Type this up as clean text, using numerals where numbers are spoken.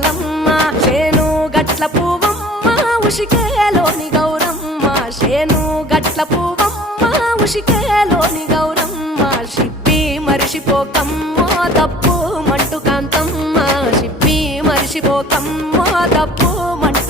నిర్మలమ్మ శేను గట్ల పువ్వమ్మ ఉషికేలోని గౌరమ్మ శేను గట్ల పువ్వమ్మ ఉషికేలోని గౌరమ్మ షిప్పి మరిషిపోకమ్మ తప్పు మంటు కాంతమ్మ షిప్పి మరిషిపోకమ్మ తప్పు